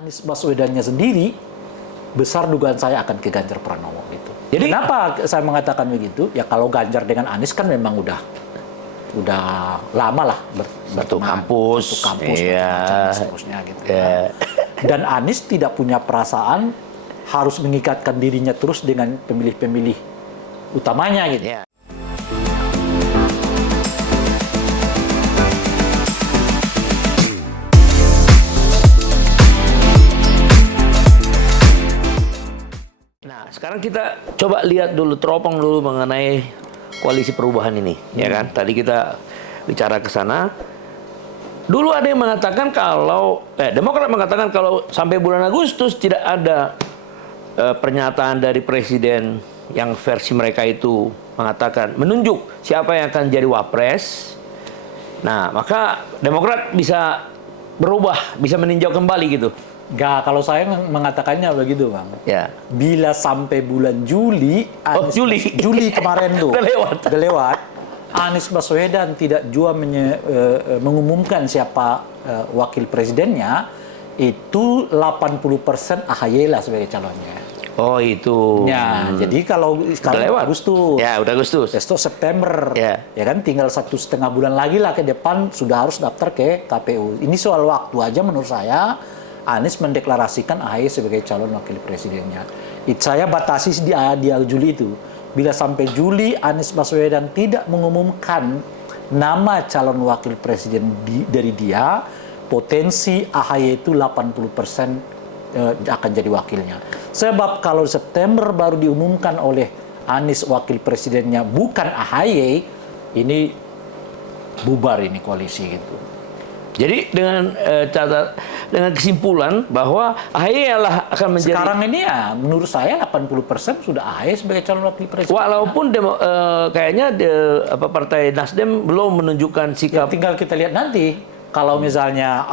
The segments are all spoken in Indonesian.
Anies Baswedannya sendiri, besar dugaan saya akan ke Ganjar Pranowo gitu. Jadi kenapa saya mengatakan begitu? Ya kalau Ganjar dengan Anies kan memang udah lama lah satu kampus, macam dan seterusnya gitu. Dan Anies tidak punya perasaan harus mengikatkan dirinya terus dengan pemilih-pemilih utamanya gitu. Ya. Nah, sekarang kita coba lihat dulu, teropong dulu mengenai koalisi perubahan ini, ya kan? Tadi kita bicara ke sana. Dulu ada yang mengatakan kalau, Demokrat mengatakan kalau sampai bulan Agustus tidak ada pernyataan dari Presiden yang versi mereka itu mengatakan, menunjuk siapa yang akan jadi wapres. Nah, maka Demokrat bisa berubah, bisa meninjau kembali gitu. Enggak, kalau saya mengatakannya begitu, Bang. Ya. Bila sampai bulan Juli, Juli kemarin tuh, udah lewat, Anies Baswedan tidak juga mengumumkan siapa wakil presidennya, itu 80% AHY lah sebagai calonnya. Oh itu. Ya, jadi kalau lewat. Agustus, ya udah Agustus, besok September, ya kan tinggal 1,5 bulan lagi lah ke depan sudah harus daftar ke KPU. Ini soal waktu aja menurut saya. Anies mendeklarasikan AHY sebagai calon wakil presidennya. Saya batasi di Juli itu. Bila sampai Juli Anies Baswedan tidak mengumumkan nama calon wakil presiden dari dia, potensi AHY itu 80% akan jadi wakilnya. Sebab kalau September baru diumumkan oleh Anies wakil presidennya bukan AHY, ini bubar ini koalisi gitu. Jadi dengan dengan kesimpulan bahwa AHY lah akan menjadi. Sekarang ini ya menurut saya 80% sudah AHY sebagai calon wakil presiden. Walaupun kayaknya Partai Nasdem belum menunjukkan sikap. Ya, tinggal kita lihat nanti kalau misalnya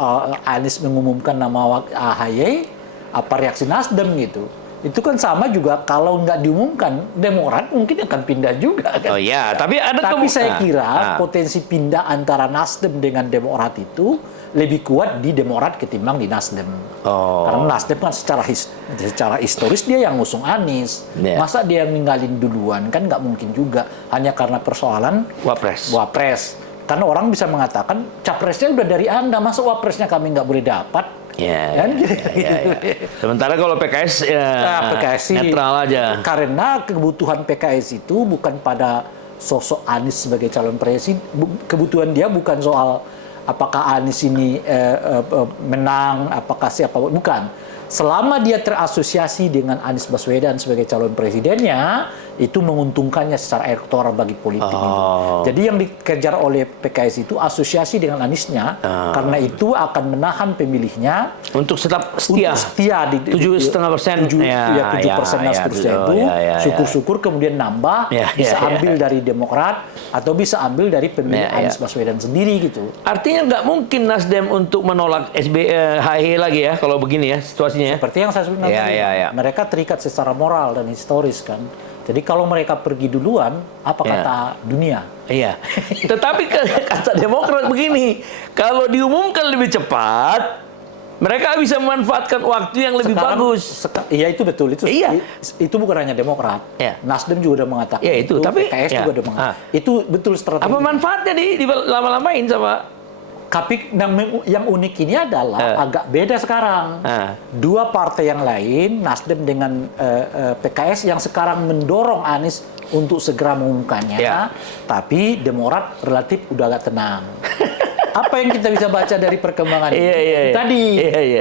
Anies mengumumkan nama AHY, apa reaksi Nasdem gitu. Itu kan sama juga kalau nggak diumumkan Demokrat mungkin akan pindah juga kan. Oh iya, tapi saya kira potensi pindah antara Nasdem dengan Demokrat itu lebih kuat di Demokrat ketimbang di Nasdem. Karena Nasdem kan secara historis dia yang ngusung Anies. Masa dia yang ninggalin duluan kan nggak mungkin juga hanya karena persoalan wapres. Karena orang bisa mengatakan capresnya udah dari Anda, masa wapresnya kami nggak boleh dapat. Kan? Sementara kalau PKS PKS netral aja. Karena kebutuhan PKS itu bukan pada sosok Anies sebagai calon presiden. Kebutuhan dia bukan soal apakah Anies ini menang, apakah siapa, bukan. Selama dia terasosiasi dengan Anies Baswedan sebagai calon presidennya, itu menguntungkannya secara elektoral bagi politik. Jadi yang dikejar oleh PKS itu asosiasi dengan Aniesnya, karena itu akan menahan pemilihnya untuk tetap setia. 7,5%, 7% dan seterusnya itu. Syukur-syukur kemudian nambah, bisa ambil dari Demokrat atau bisa ambil dari pemilih Anies Baswedan sendiri gitu. Artinya nggak mungkin Nasdem untuk menolak HY lagi ya kalau begini ya situasinya. Seperti yang saya sebut tadi, mereka terikat secara moral dan historis kan. Jadi kalau mereka pergi duluan, apa kata dunia? Iya. Tetapi kata Demokrat begini, kalau diumumkan lebih cepat, mereka bisa memanfaatkan waktu yang lebih bagus. Iya itu betul. Itu bukan hanya Demokrat. Nasdem juga udah mengatakan. Itu. Tapi PKS juga udah mengatakan. Itu betul strategi. Apa manfaatnya di lama-lamain sama? Tapi yang unik ini adalah agak beda sekarang. Dua partai yang lain, Nasdem dengan PKS yang sekarang mendorong Anies untuk segera mengumumkannya. Tapi Demokrat relatif udah agak tenang. Apa yang kita bisa baca dari perkembangan ini? Tadi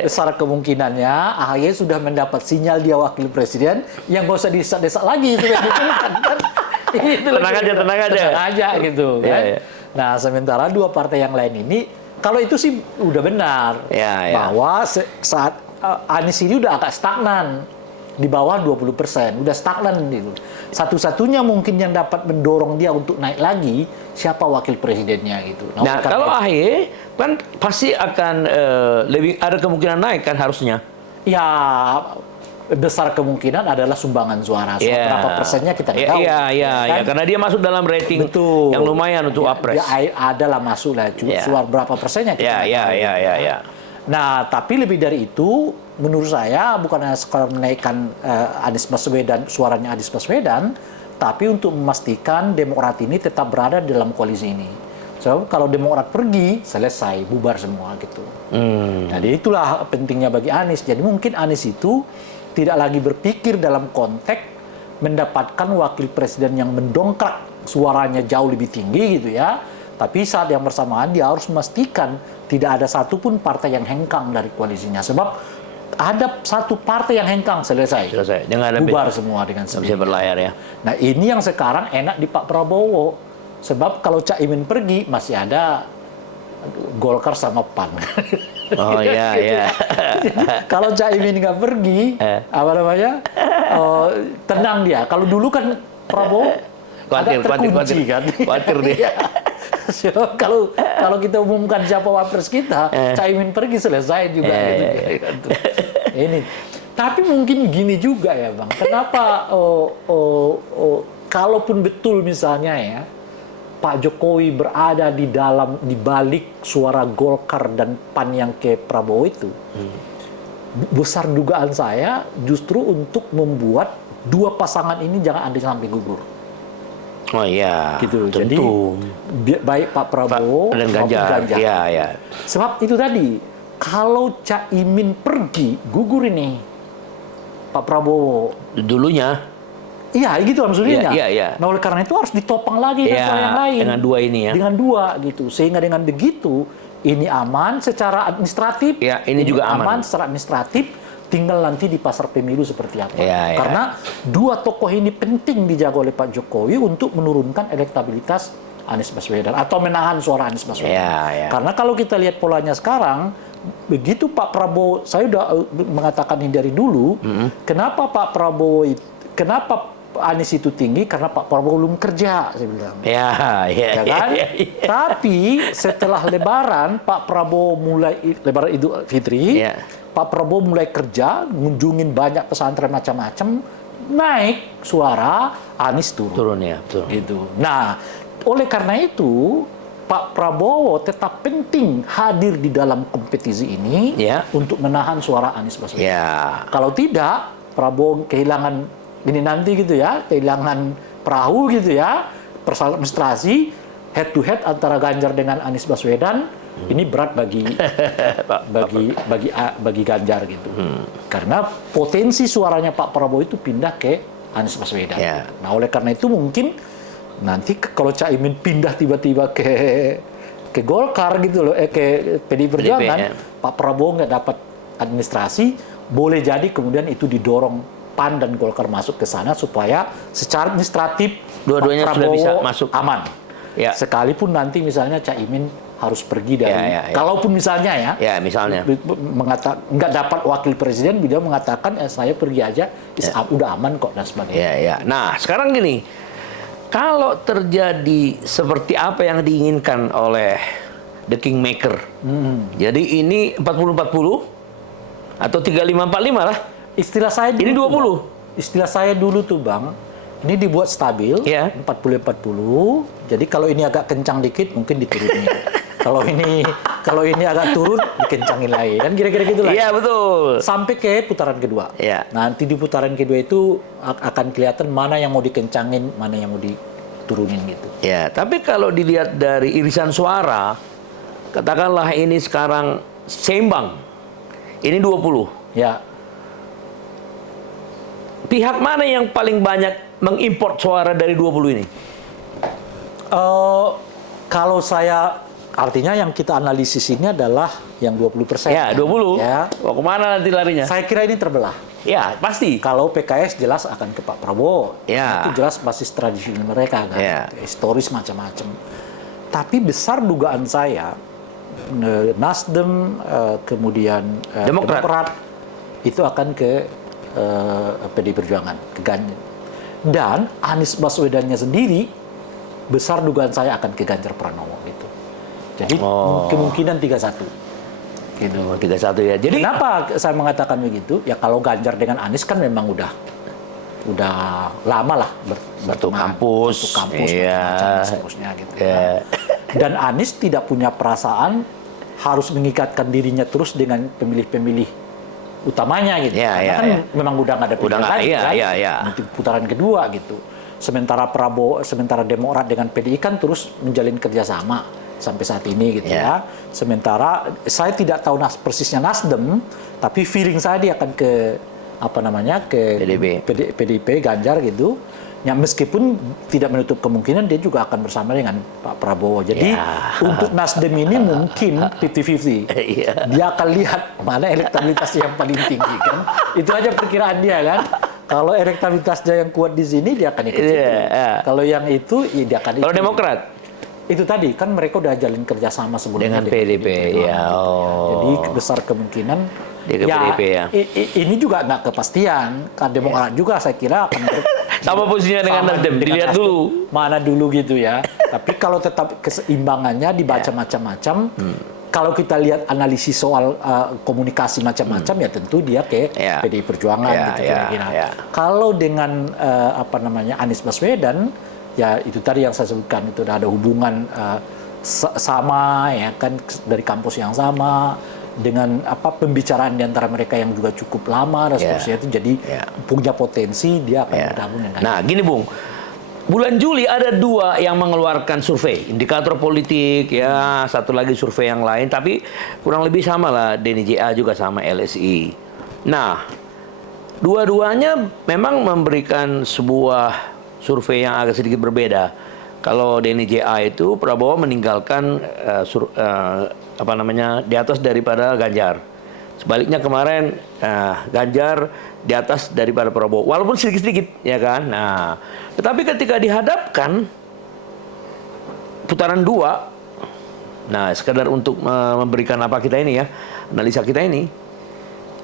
besar kemungkinannya AHY sudah mendapat sinyal dia wakil presiden yang gak usah didesak-desak lagi. Tenang aja gitu kan. Nah, sementara dua partai yang lain ini, kalau itu sih udah benar bahwa saat Anies ini udah agak stagnan di bawah 20%, udah stagnan gitu. Satu-satunya mungkin yang dapat mendorong dia untuk naik lagi siapa wakil presidennya gitu. Nah kalau AHY kan pasti akan lebih ada kemungkinan naik kan harusnya. Ya besar kemungkinan adalah sumbangan suara. Berapa persennya kita tidak tahu. Iya, karena dia masuk dalam rating yang lumayan untuk wapres. Dia adalah masuk lah, suara berapa persennya kita tidak tahu. Iya. Nah, tapi lebih dari itu, menurut saya bukan hanya sekadar menaikkan Anies Baswedan, suaranya Anies Baswedan, tapi untuk memastikan Demokrat ini tetap berada di dalam koalisi ini. So, kalau Demokrat pergi, selesai, bubar semua gitu. Jadi itulah pentingnya bagi Anies. Jadi mungkin Anies itu tidak lagi berpikir dalam konteks mendapatkan wakil presiden yang mendongkrak suaranya jauh lebih tinggi gitu ya. Tapi saat yang bersamaan dia harus memastikan tidak ada satupun partai yang hengkang dari koalisinya. Sebab ada satu partai yang hengkang, selesai. Bubar semua dengan bisa berlayar ya. Nah ini yang sekarang enak di Pak Prabowo. Sebab kalau Cak Imin pergi masih ada Golkar sama PAN. Oh iya, iya. Kalau Cak Imin nggak pergi, apa namanya, tenang dia. Kalau dulu kan Prabowo agak terkunci kan. Khawatir dia. So, kalau kita umumkan siapa wapres kita, Cak Imin pergi selesai juga. Gitu. Ini. Tapi mungkin gini juga ya Bang. Kenapa kalaupun betul misalnya ya Pak Jokowi berada di balik suara Golkar dan PAN yang ke Prabowo itu, besar dugaan saya justru untuk membuat dua pasangan ini jangan ada sampai gugur. Oh iya, gitu. Tentu. Jadi baik Pak Prabowo dan Ganjar. Iya, iya. Sebab itu tadi, kalau Cak Imin pergi, gugur ini Pak Prabowo. Dulunya. Iya, gitu maksudnya. Iya. Nah, oleh karena itu harus ditopang lagi dengan suara yang lain. Dengan dua ini ya. Dengan dua gitu. Sehingga dengan begitu ini aman secara administratif. Ya, ini juga aman secara administratif. Tinggal nanti di pasar pemilu seperti apa. Ya. Karena dua tokoh ini penting dijaga oleh Pak Jokowi untuk menurunkan elektabilitas Anies Baswedan atau menahan suara Anies Baswedan. Ya. Karena kalau kita lihat polanya sekarang, begitu Pak Prabowo, saya udah mengatakan ini dari dulu, kenapa Pak Prabowo kenapa Anies itu tinggi karena Pak Prabowo belum kerja, saya bilang. Ya kan? Tapi setelah Lebaran, Pak Prabowo mulai Lebaran Idul Fitri, Pak Prabowo mulai kerja, ngunjungin banyak pesantren macam-macam, naik suara, Anies turun. Turun ya, betul. Gitu. Nah, oleh karena itu Pak Prabowo tetap penting hadir di dalam kompetisi ini untuk menahan suara Anies Baswedan. Kalau tidak, Prabowo kehilangan ini nanti gitu ya, kehilangan perahu gitu ya, persoalan administrasi head to head antara Ganjar dengan Anies Baswedan, ini berat bagi Ganjar gitu. Karena potensi suaranya Pak Prabowo itu pindah ke Anies Baswedan. Nah, oleh karena itu mungkin nanti kalau Cak Imin pindah tiba-tiba ke Golkar gitu loh, ke PDI Perjuangan, Pak Prabowo nggak dapat administrasi, boleh jadi kemudian itu didorong PAN dan Golkar masuk ke sana supaya secara administratif dua-duanya sudah bisa masuk aman. Sekalipun nanti misalnya Cak Imin harus pergi dari, kalaupun misalnya misalnya nggak dapat wakil presiden, beliau mengatakan saya pergi aja, udah aman kok dan sebagainya. Nah sekarang gini, kalau terjadi seperti apa yang diinginkan oleh The Kingmaker, jadi ini 40-40 atau 35-45 lah. Istilah saya dulu ini 20. Istilah saya dulu tuh Bang, ini dibuat stabil 40-40. Jadi kalau ini agak kencang dikit mungkin diturunin. Kalau ini agak turun dikencangin lagi. Kan kira-kira gitu lah. Iya, betul. Sampai ke putaran kedua. Nanti di putaran kedua itu akan kelihatan mana yang mau dikencangin, mana yang mau diturunin gitu. Ya, tapi kalau dilihat dari irisan suara, katakanlah ini sekarang seimbang. Ini 20. Ya. Pihak mana yang paling banyak mengimport suara dari 20 ini? Kalau saya, artinya yang kita analisis ini adalah yang 20%. Ya, 20. Mau kemana nanti larinya? Saya kira ini terbelah. Ya, pasti. Kalau PKS jelas akan ke Pak Prabowo. Itu jelas basis tradisional mereka kan. Historis macam-macam. Tapi besar dugaan saya, Nasdem, kemudian Demokrat, itu akan ke PDI Perjuangan, ke Ganjar. Dan Anies Baswedannya sendiri besar dugaan saya akan ke Ganjar Pranowo gitu. Jadi kemungkinan 3-1. Gitu. 3-1 ya. Jadi kenapa saya mengatakan begitu? Ya kalau Ganjar dengan Anies kan memang udah lama lah satu kampus dan seterusnya gitu. Dan Anies tidak punya perasaan harus mengikatkan dirinya terus dengan pemilih-pemilih utamanya gitu. Ya, Karena ya, kan ya. memang udah nggak ada Udah pilihan nggak, lagi iya, kan. iya, iya. Untuk putaran kedua gitu. Sementara Demokrat dengan PDI kan terus menjalin kerjasama sampai saat ini gitu ya. Sementara saya tidak tahu persisnya Nasdem, tapi feeling saya dia akan ke PDIP Ganjar gitu. Ya meskipun tidak menutup kemungkinan dia juga akan bersama dengan Pak Prabowo. Jadi untuk Nasdem ini mungkin 50-50. Dia akan lihat mana elektabilitasnya yang paling tinggi kan. Itu aja perkiraan dia kan. Kalau elektabilitasnya yang kuat di sini dia akan ikut situ. Kalau yang itu ya dia akan ikut. Kalau Demokrat itu tadi kan mereka udah jalin kerjasama sebelumnya dengan PDIP ya. Jadi besar kemungkinan dia ke PDIP ya. Ini juga nggak kepastian. Kan Demokrat juga saya kira akan sama posisinya dengan Nasdem. Dilihat dulu mana dulu gitu ya. Tapi kalau tetap keseimbangannya dibaca macam-macam. Kalau kita lihat analisis soal komunikasi macam-macam ya tentu dia ke PDI Perjuangan gitu kira-kira. Kalau dengan Anies Baswedan ya itu tadi yang saya sebutkan itu ada hubungan sama ya kan dari kampus yang sama dengan pembicaraan di antara mereka yang juga cukup lama dan seterusnya itu jadi punya potensi dia akan bergabung dengan. Nah, gini Bung. Bulan Juli ada 2 yang mengeluarkan survei, indikator politik ya, satu lagi survei yang lain, tapi kurang lebih sama lah, DNJA juga sama LSI. Nah, dua-duanya memang memberikan sebuah survei yang agak sedikit berbeda. Kalau DNJA itu Prabowo meninggalkan di atas daripada Ganjar. Sebaliknya kemarin Ganjar di atas daripada Prabowo, walaupun sedikit-sedikit ya kan. Nah, tetapi ketika dihadapkan putaran 2, nah sekedar untuk memberikan apa kita ini ya, analisa kita ini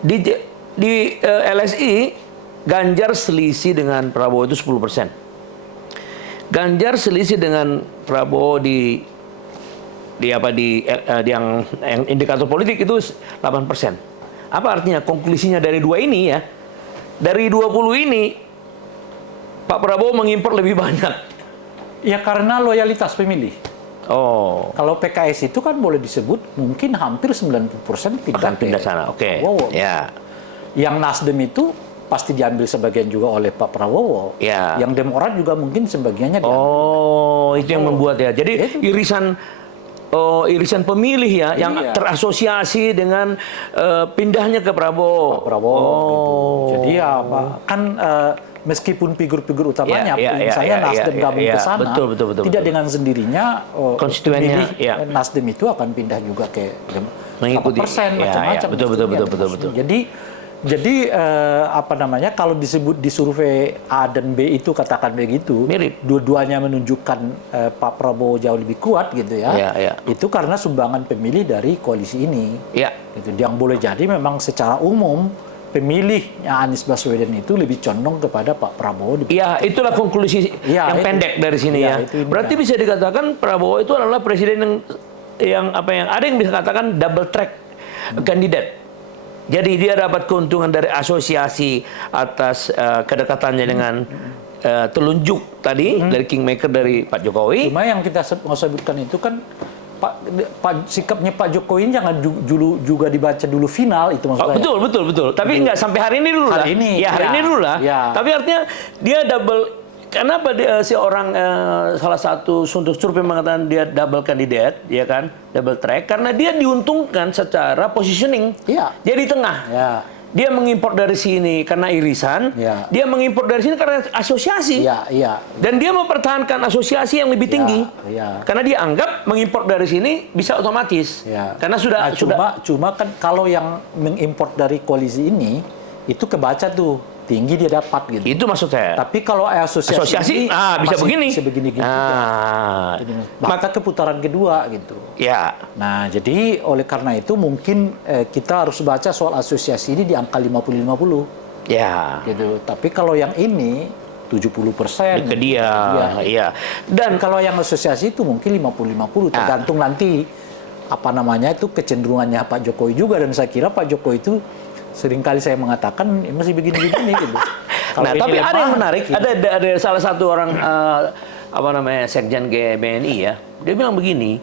di LSI Ganjar selisih dengan Prabowo itu 10%. Ganjar selisih dengan Prabowo di yang indikator politik itu 8%. Apa artinya? Konklusinya dari 2 ini ya. Dari 20 ini Pak Prabowo mengimpor lebih banyak. Ya karena loyalitas pemilih. Oh. Kalau PKS itu kan boleh disebut mungkin hampir 90% pindah sana. Oke. Ya. Yang Nasdem itu pasti diambil sebagian juga oleh Pak Prabowo. Ya. Yang Demokrat juga mungkin sebagiannya diambil. Oh, itu yang membuat ya. Jadi irisan pemilih ya yang terasosiasi dengan pindahnya ke Prabowo. Pak Prabowo. Gitu. Jadi ya kan meskipun figur-figur utamanya misalnya Nasdem gabung ke sana, betul. tidak dengan sendirinya konstituennya Nasdem itu akan pindah juga ke mengikuti persen macam-macam. Betul. Jadi kalau disebut di survei A dan B itu katakan begitu, mirip. Dua-duanya menunjukkan Pak Prabowo jauh lebih kuat gitu ya. Itu karena sumbangan pemilih dari koalisi ini. Gitu. Yang boleh jadi memang secara umum pemilihnya Anies Baswedan itu lebih condong kepada Pak Prabowo. Iya, itulah konklusi yang pendek dari sini ya. Berarti bisa dikatakan Prabowo itu adalah presiden yang ada yang bisa katakan double track kandidat. Jadi dia dapat keuntungan dari asosiasi atas kedekatannya dengan telunjuk tadi dari Kingmaker dari Pak Jokowi. Cuma yang kita mau sebutkan itu kan sikapnya Pak Jokowi jangan juga dibaca dulu final itu maksudnya. Betul. Tapi enggak sampai hari ini dulu lah. Hari ini dulu lah. Tapi artinya dia double. Kenapa salah satu survei mengatakan dia double kandidat, ya kan, double track, karena dia diuntungkan secara positioning. Dia di tengah. Dia mengimpor dari sini karena irisan, dia mengimpor dari sini karena asosiasi. Dan dia mempertahankan asosiasi yang lebih tinggi. Karena dia anggap mengimpor dari sini bisa otomatis. Karena cuma kan kalau yang mengimpor dari koalisi ini itu kebaca tuh tinggi dia dapat gitu. Itu maksud saya. Tapi kalau asosiasi bisa begini. Bisa begini gitu. Maka ke putaran kedua gitu. Nah, jadi oleh karena itu mungkin kita harus baca soal asosiasi ini di angka 50-50. Gitu. Tapi kalau yang ini 70% ke dia. Dan kalau yang asosiasi itu mungkin 50-50 tergantung nanti itu kecenderungannya Pak Jokowi juga, dan saya kira Pak Jokowi itu seringkali saya mengatakan masih begini-begini gitu. Nah, tapi ada yang menarik, gitu. ada salah satu orang Sekjen GBNI ya, dia bilang begini,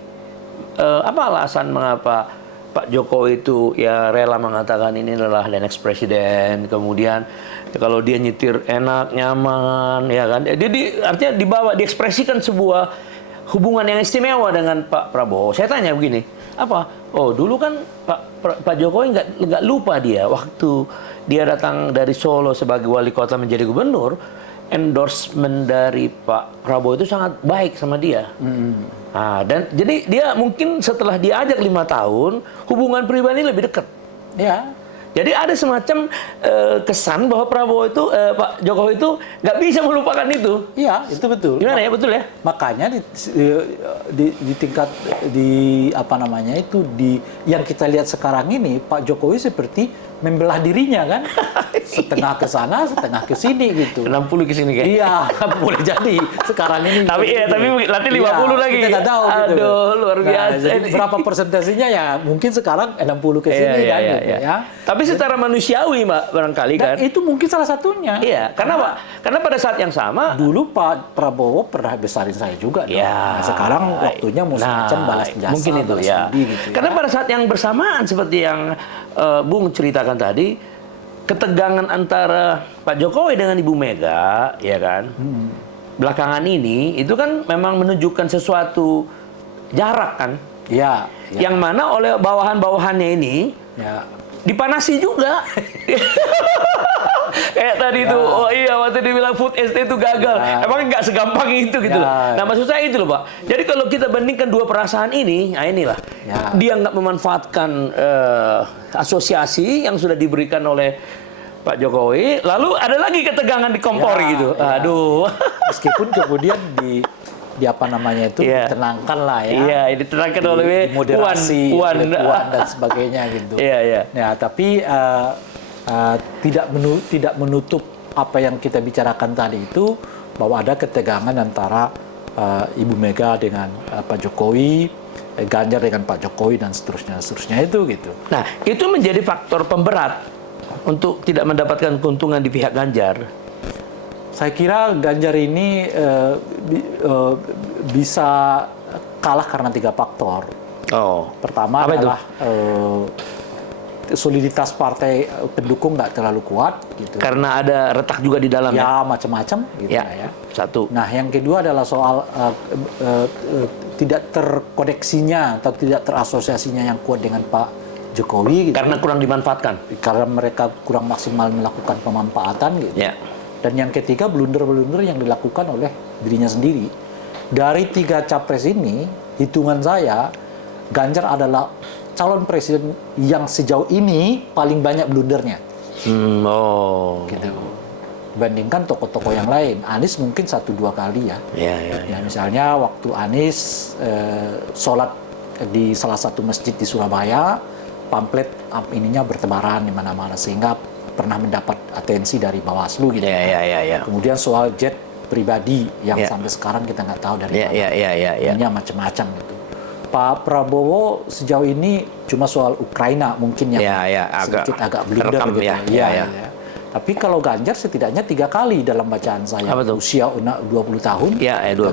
apa alasan mengapa Pak Jokowi itu ya rela mengatakan ini adalah the next presiden, kemudian ya kalau dia nyetir enak, nyaman, ya kan? Jadi artinya diekspresikan sebuah hubungan yang istimewa dengan Pak Prabowo. Saya tanya begini, apa? Oh dulu kan Pak Jokowi nggak lupa dia waktu dia datang dari Solo sebagai wali kota menjadi gubernur, endorsement dari Pak Prabowo itu sangat baik sama dia. Nah, dan jadi dia mungkin setelah diajak 5 tahun, hubungan pribadi lebih dekat. Ya. Jadi ada semacam kesan bahwa Prabowo itu, Pak Jokowi itu nggak bisa melupakan itu. Iya, itu betul. Gimana ya, betul ya? Makanya di tingkat apa namanya itu yang kita lihat sekarang ini Pak Jokowi seperti membelah dirinya kan, setengah ke sana, setengah ke sini gitu. 60 ke sini kayaknya. Iya, boleh jadi sekarang ini. Tapi nanti 50 lagi. Kita nggak tahu gitu. Aduh, luar biasa. Nah, jadi berapa persentasinya ya mungkin sekarang 60 ke sini kan gitu ya. Tapi secara manusiawi, Mbak, barangkali kan. Dan itu mungkin salah satunya. Iya, karena apa? Karena pada saat yang sama dulu Pak Prabowo pernah besarin saya juga dong. Ya. Nah, sekarang waktunya mau semacam balas jasa, mungkin itu balas ya. budi gitu ya. Karena pada saat yang bersamaan seperti yang Bung ceritakan tadi, ketegangan antara Pak Jokowi dengan Ibu Mega, ya kan? Belakangan ini itu kan memang menunjukkan sesuatu jarak kan? Ya. Yang mana oleh bawahan-bawahannya ini Ya. dipanasi juga. Kayak tadi itu, oh iya waktu dia bilang food estate itu gagal. Emang nggak segampang itu gitu. Nah maksud saya itu loh Pak. Jadi kalau kita bandingkan dua perasaan ini, nah inilah. Dia nggak memanfaatkan asosiasi yang sudah diberikan oleh Pak Jokowi. Lalu ada lagi ketegangan di kompori gitu. Aduh. Meskipun kemudian di apa namanya itu ditenangkan lah ya. Iya, ditenangkan oleh moderasi, Puan dan sebagainya gitu. Iya. Ya, tapi tidak menutup apa yang kita bicarakan tadi itu bahwa ada ketegangan antara Ibu Mega dengan Pak Jokowi, Ganjar dengan Pak Jokowi dan seterusnya itu gitu. Nah, itu menjadi faktor pemberat untuk tidak mendapatkan keuntungan di pihak Ganjar. Saya kira Ganjar ini bisa kalah karena 3 faktor. Pertama adalah soliditas partai pendukung nggak terlalu kuat, gitu. Karena ada retak juga di dalamnya. Ya macam-macam, gitu ya. Satu. Nah yang kedua adalah soal tidak terkoneksinya atau tidak terasosiasinya yang kuat dengan Pak Jokowi. Gitu. Karena kurang dimanfaatkan. Karena mereka kurang maksimal melakukan pemanfaatan, gitu. Ya. Dan yang ketiga, blunder-blunder yang dilakukan oleh dirinya sendiri. Dari 3 capres ini, hitungan saya, Ganjar adalah calon presiden yang sejauh ini paling banyak blundernya. Gitu. Bandingkan tokoh-tokoh yang lain. Anies mungkin 1-2 kali ya. Nah, misalnya waktu Anies sholat di salah satu masjid di Surabaya, pamflet ininya bertebaran di mana-mana sehingga pernah mendapat atensi dari Bawaslu gitu. Kemudian soal jet pribadi yang sampai sekarang kita nggak tahu dari mana. Ini macam-macam gitu. Pak Prabowo sejauh ini cuma soal Ukraina mungkin yang sedikit agak blunder gitu. Tapi kalau Ganjar setidaknya 3 kali dalam bacaan saya. Usia 20 tahun,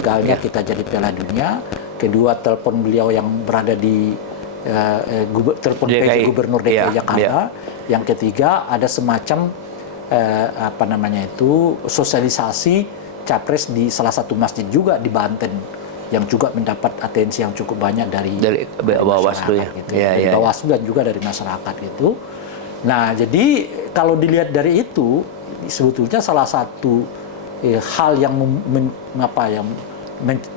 gagalnya kita jadi Piala Dunia. Kedua, telepon beliau yang berada di telepon PJ Gubernur DKI Jakarta. Yang ketiga ada semacam sosialisasi capres di salah satu masjid juga di Banten yang juga mendapat atensi yang cukup banyak dari Bawaslu ya. Gitu. Dari Bawaslu dan juga dari masyarakat gitu. Nah, jadi kalau dilihat dari itu sebetulnya salah satu hal yang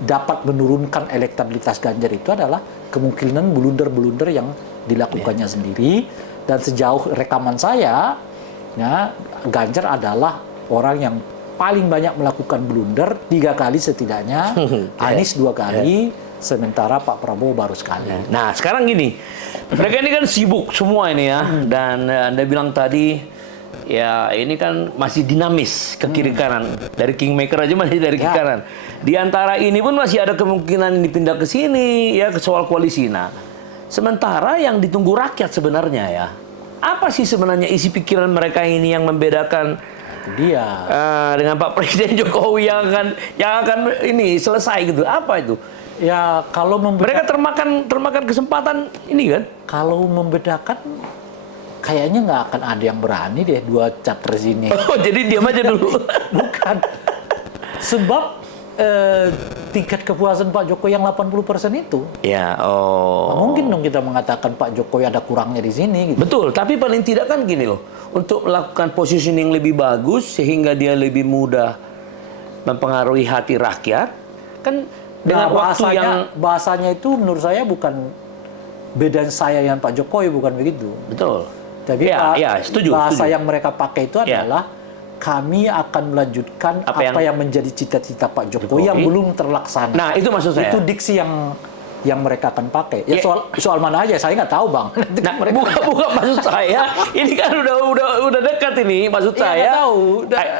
dapat menurunkan elektabilitas Ganjar itu adalah kemungkinan blunder-blunder yang dilakukannya sendiri. Dan sejauh rekaman saya, Ganjar adalah orang yang paling banyak melakukan blunder 3 kali setidaknya, Anies 2 kali, sementara Pak Prabowo baru sekali. Nah sekarang gini, mereka ini kan sibuk semua ini ya, dan Anda bilang tadi, ya ini kan masih dinamis ke kiri kanan, dari Kingmaker aja masih dari kiri kanan. Di antara ini pun masih ada kemungkinan dipindah ke sini, ya ke soal koalisi. Nah, sementara yang ditunggu rakyat sebenarnya ya, apa sih sebenarnya isi pikiran mereka ini yang membedakan dia dengan Pak Presiden Jokowi yang akan ini selesai gitu? Apa itu? Ya kalau Mereka termakan kesempatan ini kan? kalau membedakan kayaknya nggak akan ada yang berani deh dua capres ini. Oh, jadi diam aja dulu. Bukan. Sebab tingkat kepuasan Pak Jokowi yang 80% itu. Ya, Nggak mungkin dong kita mengatakan Pak Jokowi ada kurangnya di sini. Gitu. Betul, tapi paling tidak kan gini loh. Untuk melakukan positioning lebih bagus sehingga dia lebih mudah mempengaruhi hati rakyat, kan dengan waktu yang bahasanya itu menurut saya bukan beda saya dengan Pak Jokowi, bukan begitu. betul. Tapi setuju. bahasa yang mereka pakai itu Ya. adalah kami akan melanjutkan apa yang menjadi cita-cita Pak Jokowi yang belum terlaksana. Nah, itu maksud saya. Itu diksi yang mereka akan pakai. Ya, soal mana aja saya nggak tahu, Bang. Nah, bukan maksud saya. Ini kan udah dekat ini. Maksud Iya, saya. nggak tahu.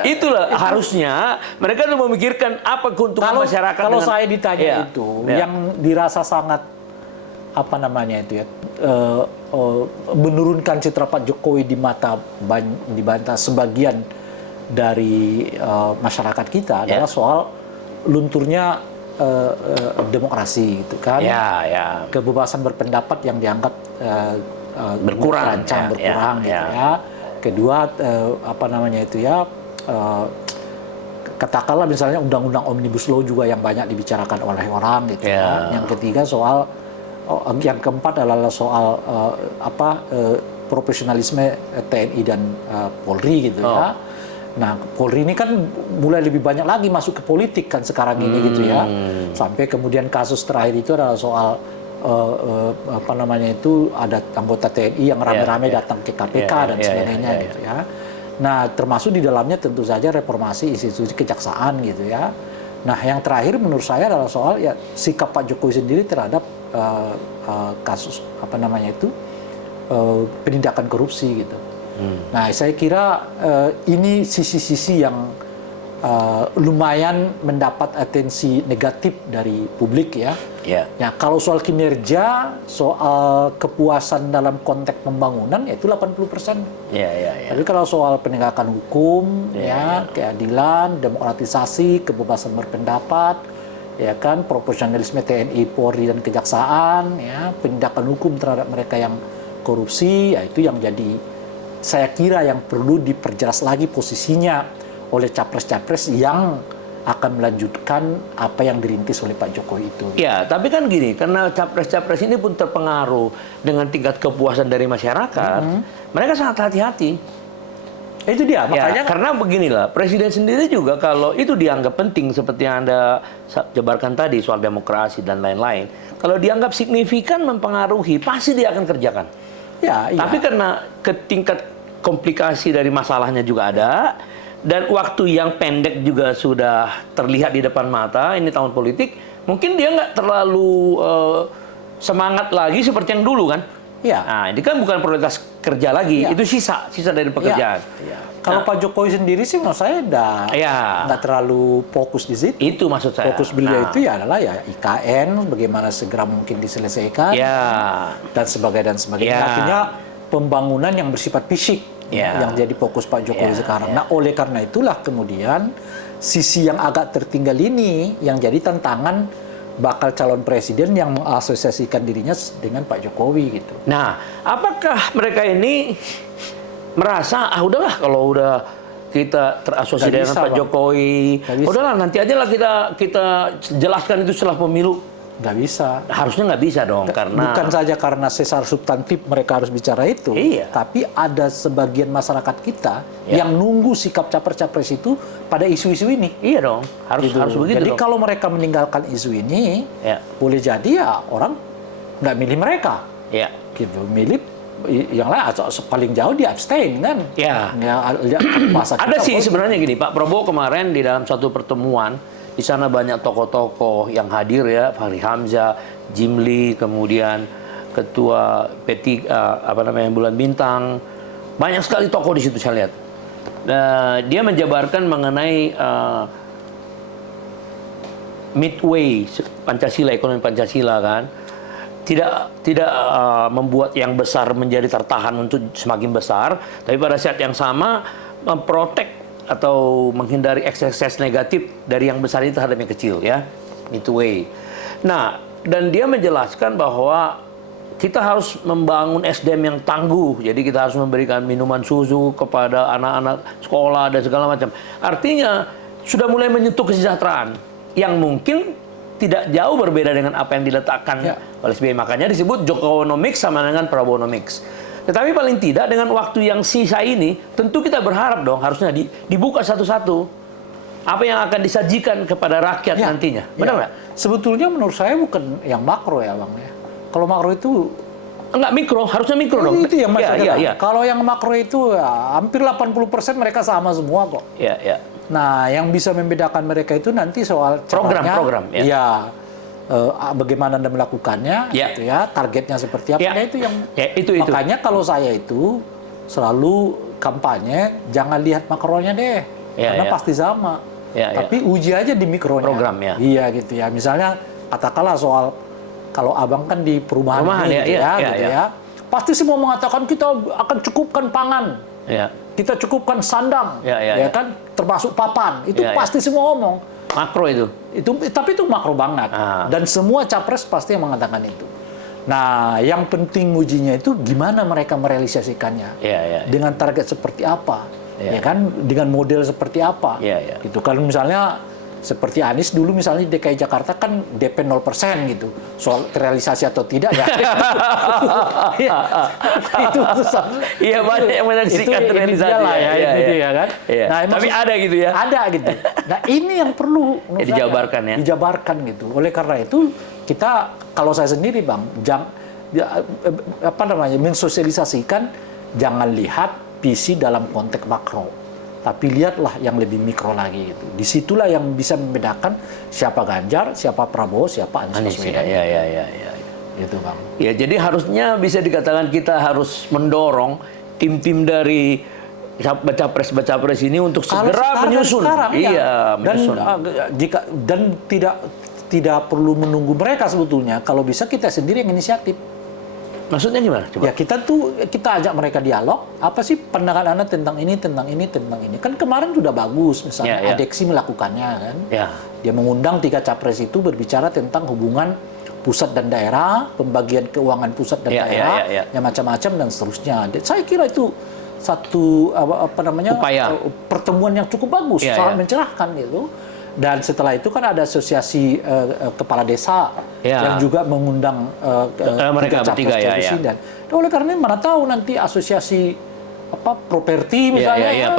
Itulah harusnya mereka udah memikirkan apa keuntungan masyarakat. Kalau saya ditanya yang dirasa sangat apa namanya itu ya menurunkan citra Pak Jokowi di mata sebagian dari masyarakat kita adalah soal lunturnya demokrasi gitu kan. Kebebasan berpendapat yang dianggap berkurang gitu ya. Kedua apa namanya itu ya katakanlah misalnya undang-undang Omnibus Law juga yang banyak dibicarakan oleh orang gitu ya. Yang ketiga soal yang keempat adalah soal profesionalisme TNI dan Polri gitu ya. Nah, Polri ini kan mulai lebih banyak lagi masuk ke politik kan sekarang ini gitu ya. Sampai kemudian kasus terakhir itu adalah soal apa namanya itu ada anggota TNI yang rame-rame datang ke KPK dan sebagainya gitu ya. Nah, termasuk di dalamnya tentu saja reformasi institusi kejaksaan gitu ya. Nah, yang terakhir menurut saya adalah soal ya sikap Pak Jokowi sendiri terhadap kasus apa namanya itu penindakan korupsi gitu. Nah, saya kira ini sisi-sisi yang lumayan mendapat atensi negatif dari publik ya. Ya, kalau soal kinerja, soal kepuasan dalam konteks pembangunan ya itu 80%. Tapi kalau soal penegakan hukum, keadilan, demokratisasi, kebebasan berpendapat, ya kan, proporsionalisme TNI, Polri dan Kejaksaan, ya, penindakan hukum terhadap mereka yang korupsi, ya itu yang jadi saya kira yang perlu diperjelas lagi posisinya oleh capres-capres yang akan melanjutkan apa yang dirintis oleh Pak Jokowi itu. Ya, tapi kan gini, karena capres-capres ini pun terpengaruh dengan tingkat kepuasan dari masyarakat, mereka sangat hati-hati. Itu dia, makanya karena beginilah, Presiden sendiri juga kalau itu dianggap penting seperti yang Anda jabarkan tadi soal demokrasi dan lain-lain, kalau dianggap signifikan mempengaruhi, pasti dia akan kerjakan. Tapi karena tingkat komplikasi dari masalahnya juga ada, dan waktu yang pendek juga sudah terlihat di depan mata, ini tahun politik, mungkin dia nggak terlalu semangat lagi seperti yang dulu kan. Nah, ini kan bukan prioritas kerja lagi, itu sisa dari pekerjaan. Kalau Pak Jokowi sendiri sih menurut saya nggak terlalu fokus di situ. Itu maksud saya. Fokus beliau itu adalah IKN, bagaimana segera mungkin diselesaikan, dan sebagainya. Artinya pembangunan yang bersifat fisik yang jadi fokus Pak Jokowi sekarang. Nah, oleh karena itulah kemudian sisi yang agak tertinggal ini yang jadi tantangan bakal calon presiden yang mengasosiasikan dirinya dengan Pak Jokowi gitu. Nah, apakah mereka ini merasa udahlah kalau udah kita terasosiasi dengan Pak Jokowi, udahlah nanti aja lah kita jelaskan itu setelah pemilu. Nggak bisa. Harusnya nggak bisa dong, karena bukan saja karena secara substantif mereka harus bicara itu, tapi ada sebagian masyarakat kita yang nunggu sikap capres-capres itu pada isu-isu ini. Iya dong, harus begitu. Jadi kalau mereka meninggalkan isu ini, boleh jadi ya orang nggak milih mereka, gitu, milih yang lain paling jauh di abstain kan. Ada sih sebenarnya gini, Pak Prabowo kemarin di dalam suatu pertemuan. Di sana banyak tokoh-tokoh yang hadir ya, Fahri Hamzah, Jimli, kemudian Ketua P3 Bulan Bintang, banyak sekali tokoh di situ saya lihat. Dia menjabarkan mengenai midway Pancasila, ekonomi Pancasila kan, tidak membuat yang besar menjadi tertahan untuk semakin besar, tapi pada saat yang sama memprotek atau menghindari ekses negatif dari yang besar itu terhadap yang kecil ya, midway. Nah, dan dia menjelaskan bahwa kita harus membangun SDM yang tangguh. Jadi kita harus memberikan minuman susu kepada anak-anak sekolah dan segala macam. Artinya sudah mulai menyentuh kesejahteraan yang mungkin tidak jauh berbeda dengan apa yang diletakkan oleh SBY. Makanya disebut Jokowonomics sama dengan Prabowonomics. Tetapi paling tidak dengan waktu yang sisa ini, tentu kita berharap dong harusnya dibuka satu-satu apa yang akan disajikan kepada rakyat nantinya. Benar nggak? Sebetulnya menurut saya bukan yang makro ya Bang ya. Kalau makro itu enggak mikro, harusnya mikro dong. Itu yang maksudnya. Iya. Kalau yang makro itu ya, hampir 80% mereka sama semua kok. Iya. Nah, yang bisa membedakan mereka itu nanti soal program. Bagaimana Anda melakukannya, gitu ya, targetnya seperti apa. Nah, itu yang itu. Makanya kalau saya itu selalu kampanye jangan lihat makronya deh, karena pasti sama. Tapi uji aja di mikronya. Program Iya gitu ya. Misalnya katakanlah soal kalau abang kan di perumahan ini, gitu ya. Pasti semua mengatakan kita akan cukupkan pangan, kita cukupkan sandang, ya kan, termasuk papan. Itu pasti semua ngomong. Makro itu. Tapi itu makro banget. Dan semua capres pasti yang mengatakan itu. Nah, yang penting ujinya itu gimana mereka merealisasikannya, dengan target seperti apa, ya kan, dengan model seperti apa. Gitu. Kalau misalnya seperti Anies dulu misalnya di DKI Jakarta kan DP 0% gitu. Soal terrealisasi atau tidak ya. Itu urusan. Iya, banyak yang menyaksikan terrealisasi ya kan. Nah, tapi ada gitu ya. Ada gitu. Nah, ini yang perlu dijabarkan dijabarkan gitu. Oleh karena itu kita, kalau saya sendiri Bang, mensosialisasikan jangan lihat visi dalam konteks makro. Tapi lihatlah yang lebih mikro lagi itu. Disitulah yang bisa membedakan siapa Ganjar, siapa Prabowo, siapa Anies Baswedan. Gitu Bang. Ya, jadi harusnya bisa dikatakan kita harus mendorong tim-tim dari baca-pres ini untuk segera menyusun. Menyusun. Dan tidak perlu menunggu mereka sebetulnya. Kalau bisa kita sendiri yang inisiatif. Maksudnya gimana? Coba. Ya kita ajak mereka dialog. Apa sih pandangan Anda tentang ini. Kan kemarin sudah bagus, misalnya Adeksi melakukannya kan. Dia mengundang 3 capres itu berbicara tentang hubungan pusat dan daerah, pembagian keuangan pusat dan daerah, yang macam-macam dan seterusnya. Saya kira itu satu upaya, pertemuan yang cukup bagus, sangat mencerahkan gitu. Dan setelah itu kan ada asosiasi kepala desa yang juga mengundang mereka bertiga dan oleh karena mana tahu nanti asosiasi properti misalnya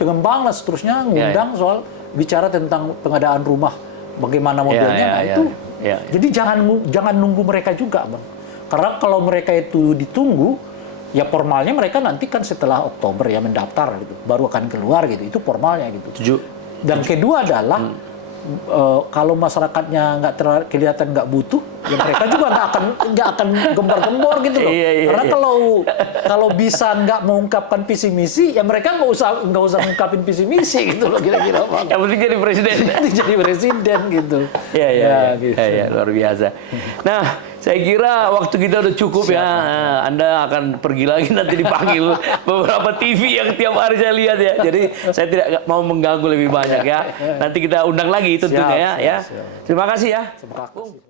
pengembang dan seterusnya ngundang soal bicara tentang pengadaan rumah bagaimana modelnya. Jadi jangan nunggu mereka juga Bang, karena kalau mereka itu ditunggu ya formalnya mereka nanti kan setelah Oktober ya mendaftar gitu baru akan keluar gitu, itu formalnya gitu. Dan kedua adalah kalau masyarakatnya kelihatan nggak butuh, ya mereka juga nggak akan gembar-gembor gitu loh. Karena kalau bisa nggak mengungkapkan visi misi, ya mereka nggak usah mengungkapin visi misi gitu loh kira-kira. Yang penting jadi presiden. Jadi presiden gitu. Iya, luar biasa. Nah, saya kira waktu kita udah cukup. Siap, ya. Anda akan pergi lagi nanti dipanggil beberapa TV yang tiap hari saya lihat ya. Jadi saya tidak mau mengganggu lebih banyak ya. Nanti kita undang lagi tentunya ya. Terima kasih ya. Terima kasih.